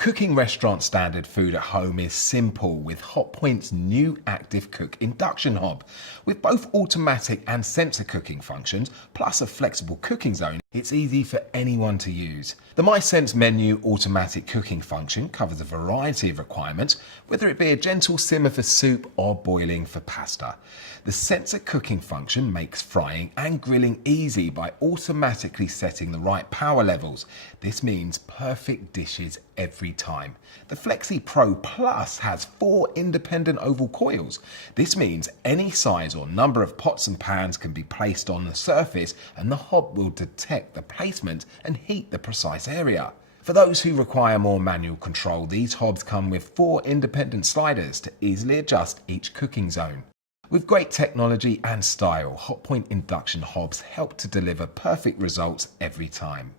Cooking restaurant standard food at home is simple with Hotpoint's new ActiveCook Induction Hob. With both automatic and sensor cooking functions, plus a flexible cooking zone, it's easy for anyone to use. The MySense menu automatic cooking function covers a variety of requirements, whether it be a gentle simmer for soup or boiling for pasta. The sensor cooking function makes frying and grilling easy by automatically setting the right power levels. This means perfect dishes every time. The Flexi Pro Plus has 4 independent oval coils. This means any size or number of pots and pans can be placed on the surface and the hob will detect the placement and heat the precise area. For those who require more manual control, these hobs come with 4 independent sliders to easily adjust each cooking zone. With great technology and style, Hotpoint induction hobs help to deliver perfect results every time.